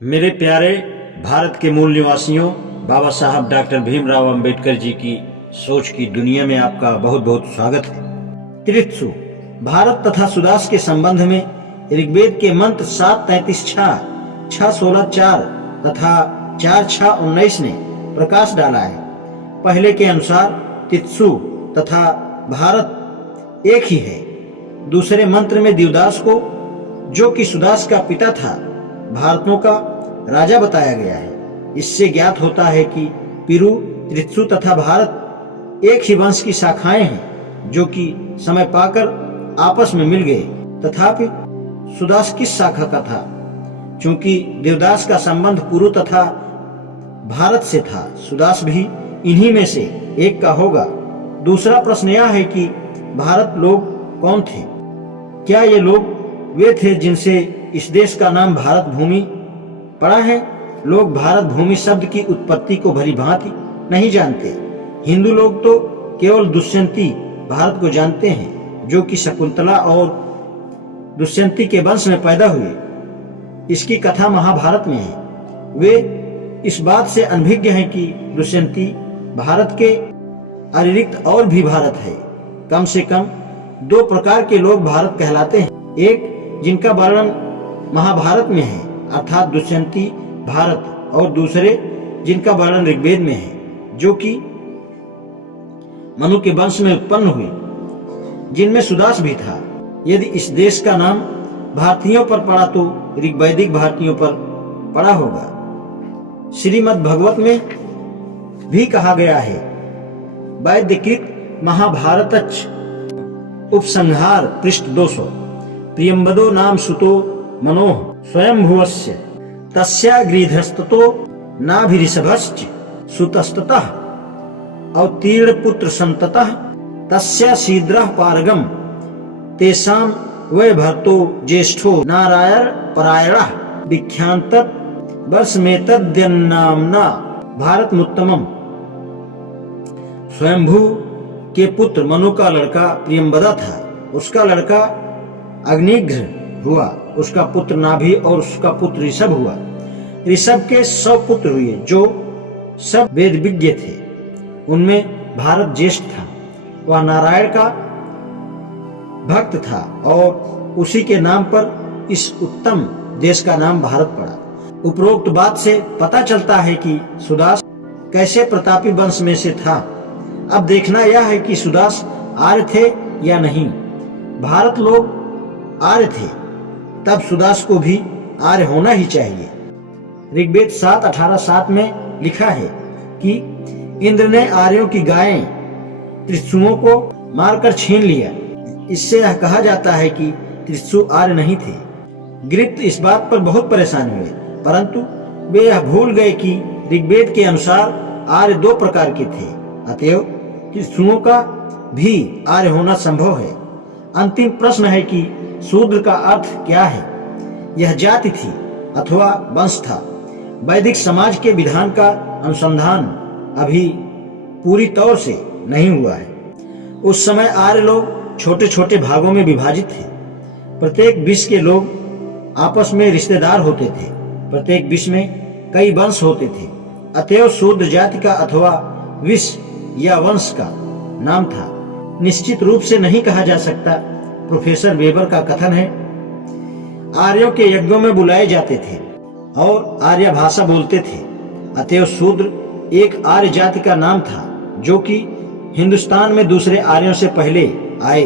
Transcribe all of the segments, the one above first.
मेरे प्यारे भारत के मूल निवासियों, बाबा साहब डॉक्टर भीमराव अंबेडकर जी की सोच की दुनिया में आपका बहुत बहुत स्वागत है। त्रित्सु भारत तथा सुदास के संबंध में ऋग्वेद के मंत्र 7:33 6:16 तथा 4:6:19 ने प्रकाश डाला है। पहले के अनुसार तित्सु तथा भारत एक ही है। दूसरे मंत्र में देवदास को, जो कि सुदास का पिता था, भारतों का राजा बताया गया है। इससे ज्ञात होता है कि पिरु, त्रित्सु तथा भारत एक ही वंश की शाखाएं हैं, जो कि समय पाकर आपस में मिल गए। तथापि सुदास किस शाखा का था? चूंकि देवदास का संबंध कुरु तथा भारत से था, सुदास भी इन्हीं में से एक का होगा। दूसरा प्रश्न यह है कि भारत लोग कौन थे? क्या ये लोग वे थे जिनसे इस देश का नाम भारत भूमि पड़ा है? लोग भारत भूमि शब्द की उत्पत्ति को भली भांति नहीं जानते। हिंदू लोग तो केवल दुष्यंती भारत को जानते हैं, जो कि शकुंतला और दुष्यंती के वंश में पैदा हुए। इसकी कथा महाभारत में है। वे इस बात से अनभिज्ञ हैं कि दुष्यंती भारत के अतिरिक्त और भी भारत है। कम से कम दो प्रकार के लोग भारत कहलाते हैं। एक जिनका वर्णन महाभारत में है, अर्थात दुष्यंती भारत, और दूसरे जिनका वर्णन ऋग्वेद में है, जो कि मनु के वंश में उत्पन्न हुए, जिनमें सुदास भी था। यदि इस देश का नाम भारतीयों पर पड़ा तो ऋग्वैदिक भारतीयों पर पड़ा होगा। श्रीमद् भागवत में भी कहा गया है, वैद्यकृत महाभारतच्च उपसंहार पृष्ठ 200 प्रियंबदो नाम सुतो मनोः स्वयंभुवस्य तस्याग्रीधस्ततो नाभिऋषभश्च सुतस्ततः अवतीर्ण पुत्र संततः तस्या शीद्रः पारगम तेषां वै भर्तो ज्येष्ठो नारायण परायणः विख्यान्तत् वर्षमेतद्यन्नाम्ना भारतमुत्तमम्। स्वयंभू के पुत्र मनु का लड़का प्रियंबदा था। उसका लड़का अग्निघ्र हुआ, उसका पुत्र नाभि और उसका पुत्र ऋषभ हुआ। ऋषभ के 100 पुत्र हुए, जो सब वेद विज्ञ थे। उनमें भारत ज्येष्ठ था। वह नारायण का भक्त था और उसी के नाम पर इस उत्तम देश का नाम भारत पड़ा। उपरोक्त बात से पता चलता है कि सुदास कैसे प्रतापी वंश में से था। अब देखना यह है कि सुदास आर्य थे या नहीं। भारत लोग आर्य थे, तब सुदास को भी आर्य होना ही चाहिए। ऋग्वेद 7:18-7 में लिखा है कि इंद्र ने आर्यों की गायें त्रित्सुओं को मारकर छीन लिया। इससे यह कहा जाता है कि त्रित्सु आर्य नहीं थे। गृहस्थ इस बात पर बहुत परेशान हुए, परंतु वे यह भूल गए कि ऋग्वेद के अनुसार आर्य 2 प्रकार के थे। अतएव त्रित्सुओं का भी आर्य होना संभव है। अंतिम प्रश्न है कि शूद्र का अर्थ क्या है? यह जाति थी अथवा वंश था। वैदिक समाज के विधान का अनुसंधान अभी पूरी तौर से नहीं हुआ है। उस समय आर्य लोग छोटे छोटे भागों में विभाजित थे। प्रत्येक विश्व के लोग आपस में रिश्तेदार होते थे। प्रत्येक विश्व में कई वंश होते थे। अतएव शूद्र जाति का अथवा विश्व या वंश का नाम था। निश्चित रूप से नहीं कहा जा सकता। प्रोफेसर वेबर का कथन है, आर्यों के यज्ञों में बुलाए जाते थे और आर्य भाषा बोलते थे। अतएव शूद्र एक आर्य जाति का नाम था, जो कि हिंदुस्तान में दूसरे आर्यों से पहले आए।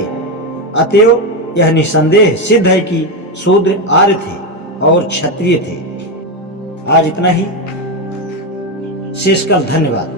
अतएव यह निसंदेह सिद्ध है कि शूद्र आर्य थे और क्षत्रिय थे। आज इतना ही। शेषकाल धन्यवाद।